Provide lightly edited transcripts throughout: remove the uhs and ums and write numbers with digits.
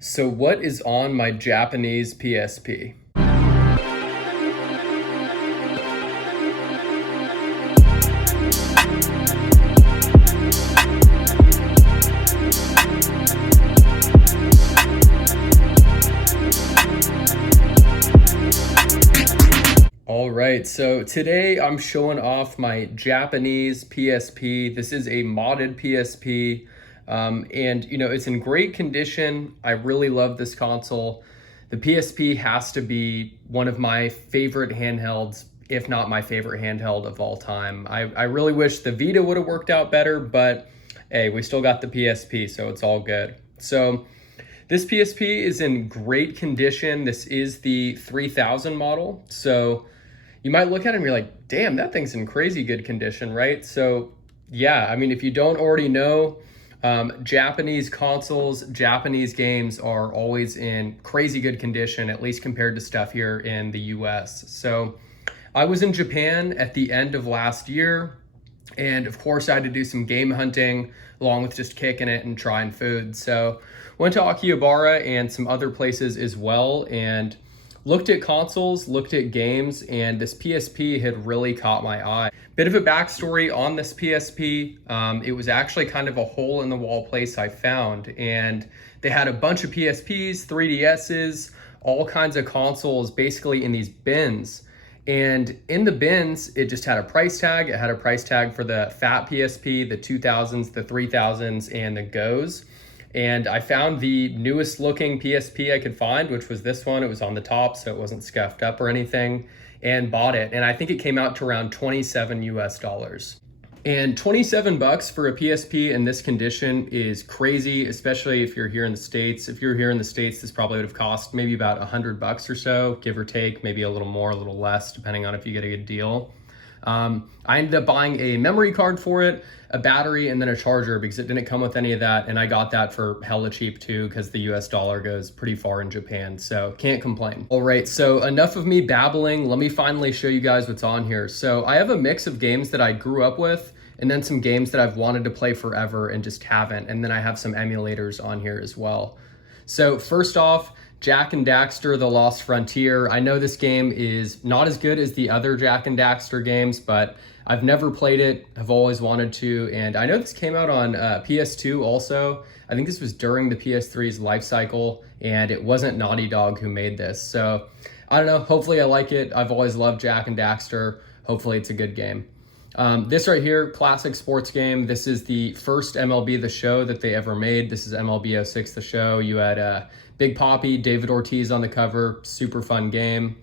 So what is on my Japanese PSP? All right, so today I'm showing off my Japanese PSP. This is a modded PSP, and it's in great condition. I really love this console. The PSP has to be one of my favorite handhelds, if not my favorite handheld of all time. I really wish the Vita would have worked out better, but hey, we still got the PSP, so it's all good. So this PSP is in great condition. This is the 3000 model. So you might look at it and you're like, damn, that thing's in crazy good condition, right? So yeah, I mean, if you don't already know, Japanese consoles, Japanese games are always in crazy good condition, at least compared to stuff here in the US. So I was in Japan at the end of last year, and of course I had to do some game hunting along with just kicking it and trying food. So went to Akihabara and some other places as well, and looked at consoles, looked at games, and this PSP had really caught my eye. Bit of a backstory on this PSP. It was actually kind of a hole in the wall place I found, and they had a bunch of PSPs, 3DSs, all kinds of consoles basically in these bins. And in the bins, it just had a price tag. It had a price tag for the fat PSP, the 2000s, the 3000s, and the Go's. And I found the newest looking PSP I could find, which was this one. It was on the top, so it wasn't scuffed up or anything, and bought it. And I think it came out to around 27 US dollars. And 27 bucks for a PSP in this condition is crazy, especially if you're here in the States. If you're here in the States, this probably would have cost maybe about 100 bucks or so, give or take, maybe a little more, a little less, depending on if you get a good deal. I ended up buying a memory card for it, a battery, and then a charger because it didn't come with any of that. And I got that for hella cheap too because the US dollar goes pretty far in Japan. So can't complain. All right, so enough of me babbling. Let me finally show you guys what's on here. So I have a mix of games that I grew up with and then some games that I've wanted to play forever and just haven't. And then I have some emulators on here as well. So first off, Jak and Daxter: The Lost Frontier. I know this game is not as good as the other Jak and Daxter games, but I've never played it. I've always wanted to, and I know this came out on PS2 also. I think this was during the PS3's life cycle, and it wasn't Naughty Dog who made this. So I don't know. Hopefully I like it. I've always loved Jak and Daxter. Hopefully it's a good game. This right here, classic sports game. This is the first MLB The Show that they ever made. This is MLB 06 The Show. You had Big Papi, David Ortiz on the cover. Super fun game.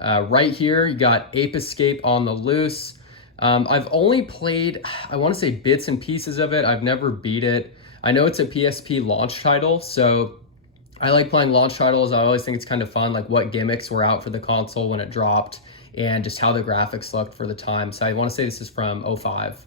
Right here, you got Ape Escape on the Loose. I've only played, I want to say bits and pieces of it. I've never beat it. I know it's a PSP launch title, so I like playing launch titles. I always think it's kind of fun, like what gimmicks were out for the console when it dropped, and just how the graphics looked for the time. So I want to say this is from 05.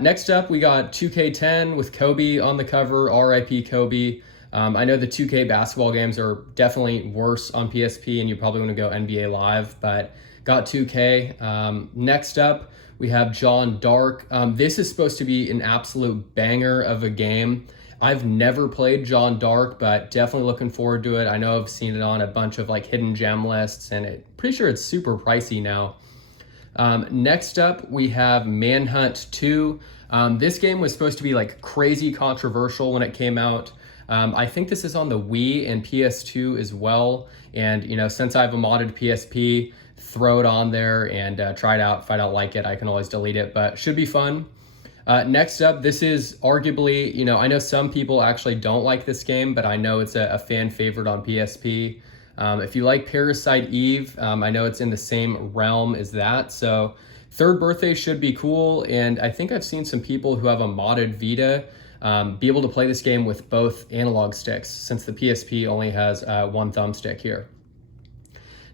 Next up, we got 2K10 with Kobe on the cover, RIP Kobe. I know the 2K basketball games are definitely worse on PSP, and you probably want to go NBA Live, but got 2K. Next up, we have John Dark. This is supposed to be an absolute banger of a game. I've never played John Dark, but definitely looking forward to it. I know I've seen it on a bunch of like hidden gem lists, and pretty sure it's super pricey now. Next up, we have Manhunt 2. This game was supposed to be like crazy controversial when it came out. I think this is on the Wii and PS2 as well. And, since I have a modded PSP, throw it on there and try it out. If I don't like it, I can always delete it, but should be fun. Next up, this is arguably, I know some people actually don't like this game, but I know it's a fan favorite on PSP. If you like Parasite Eve, I know it's in the same realm as that. So Third Birthday should be cool. And I think I've seen some people who have a modded Vita be able to play this game with both analog sticks, since the PSP only has one thumbstick here.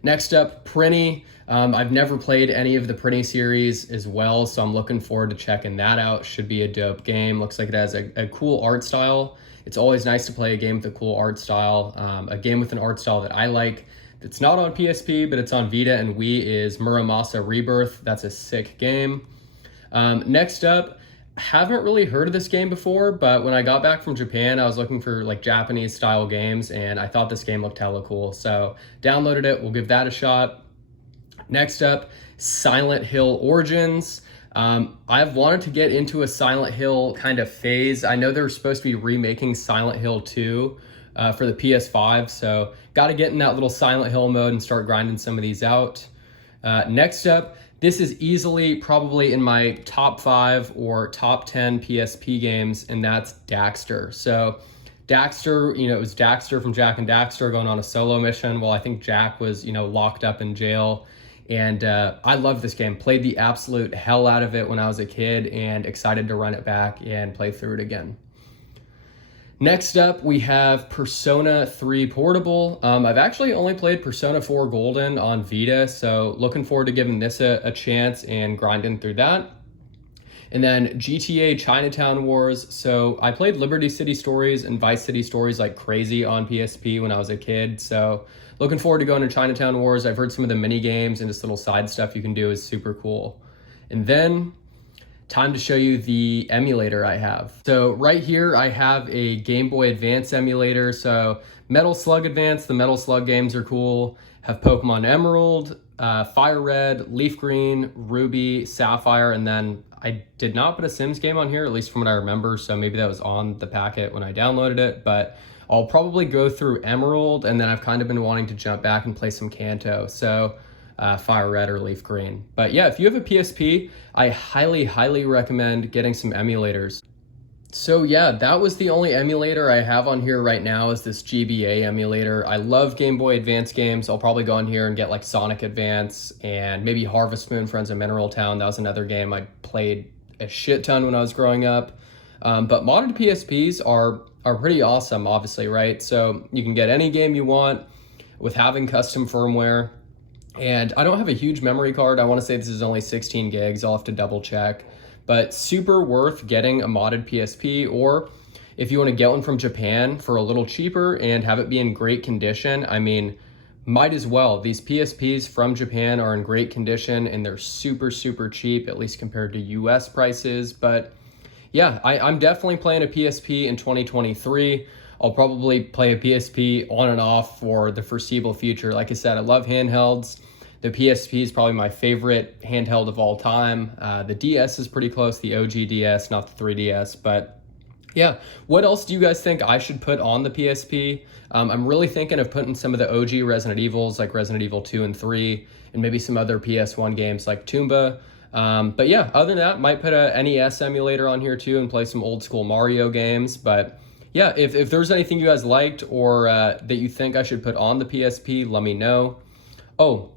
Next up, Prinny. I've never played any of the Prinny series as well, so I'm looking forward to checking that out. Should be a dope game. Looks like it has a cool art style. It's always nice to play a game with a cool art style. A game with an art style that I like that's not on PSP, but it's on Vita and Wii is Muramasa Rebirth. That's a sick game. Next up, Haven't really heard of this game before, but when I got back from Japan, I was looking for like Japanese style games and I thought this game looked hella cool. So downloaded it, we'll give that a shot. Next up, Silent Hill Origins. I've wanted to get into a Silent Hill kind of phase. I know they were supposed to be remaking Silent Hill 2 for the PS5, so got to get in that little Silent Hill mode and start grinding some of these out. Next up, this is easily probably in my top 5 or top 10 PSP games, and that's Daxter. So Daxter, it was Daxter from Jack and Daxter going on a solo mission while I think Jack was, locked up in jail. And I love this game. Played the absolute hell out of it when I was a kid and excited to run it back and play through it again. Next up, we have Persona 3 Portable. I've actually only played Persona 4 Golden on Vita, so looking forward to giving this a chance and grinding through that. And then GTA Chinatown Wars. So I played Liberty City Stories and Vice City Stories like crazy on PSP when I was a kid. So looking forward to going to Chinatown Wars. I've heard some of the mini games and just little side stuff you can do is super cool. And then time to show you the emulator I have. So right here, I have a Game Boy Advance emulator. So Metal Slug Advance, the Metal Slug games are cool. Have Pokemon Emerald, Fire Red, Leaf Green, Ruby, Sapphire, and then I did not put a Sims game on here, at least from what I remember, so maybe that was on the packet when I downloaded it, but I'll probably go through Emerald, and then I've kind of been wanting to jump back and play some Kanto, so Fire Red or Leaf Green. But yeah, if you have a PSP, I highly, highly recommend getting some emulators. So yeah, that was the only emulator I have on here right now is this GBA emulator. I love Game Boy Advance games. I'll probably go on here and get like Sonic Advance and maybe Harvest Moon Friends of Mineral Town. That was another game I played a shit ton when I was growing up. But modded PSPs are pretty awesome, obviously, right? So you can get any game you want with having custom firmware. And I don't have a huge memory card. I want to say this is only 16 gigs. I'll have to double check. But super worth getting a modded PSP, or if you want to get one from Japan for a little cheaper and have it be in great condition, I mean, might as well. These PSPs from Japan are in great condition and they're super, super cheap, at least compared to US prices. But yeah, I'm definitely playing a PSP in 2023. I'll probably play a PSP on and off for the foreseeable future. Like I said, I love handhelds. The PSP is probably my favorite handheld of all time. The DS is pretty close, the OG DS, not the 3DS. But yeah, what else do you guys think I should put on the PSP? I'm really thinking of putting some of the OG Resident Evils, like Resident Evil 2 and 3, and maybe some other PS1 games like Toomba. But yeah, other than that, might put a NES emulator on here too and play some old school Mario games. But yeah, if there's anything you guys liked or that you think I should put on the PSP, let me know. Oh,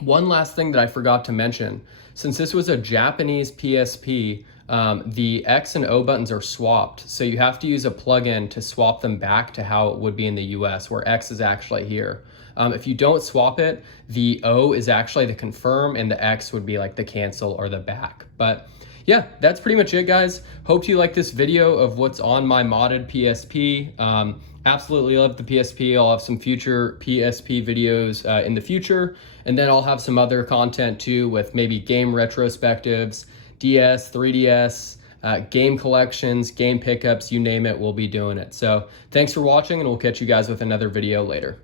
one last thing that I forgot to mention. Since this was a Japanese PSP, the X and O buttons are swapped. So you have to use a plugin to swap them back to how it would be in the US, where X is actually here. If you don't swap it, the O is actually the confirm and the X would be like the cancel or the back. But yeah, that's pretty much it, guys. Hope you like this video of what's on my modded PSP. Absolutely love the PSP. I'll have some future PSP videos in the future, and then I'll have some other content too with maybe game retrospectives, DS, 3DS, game collections, game pickups, you name it, we'll be doing it. So thanks for watching, and we'll catch you guys with another video later.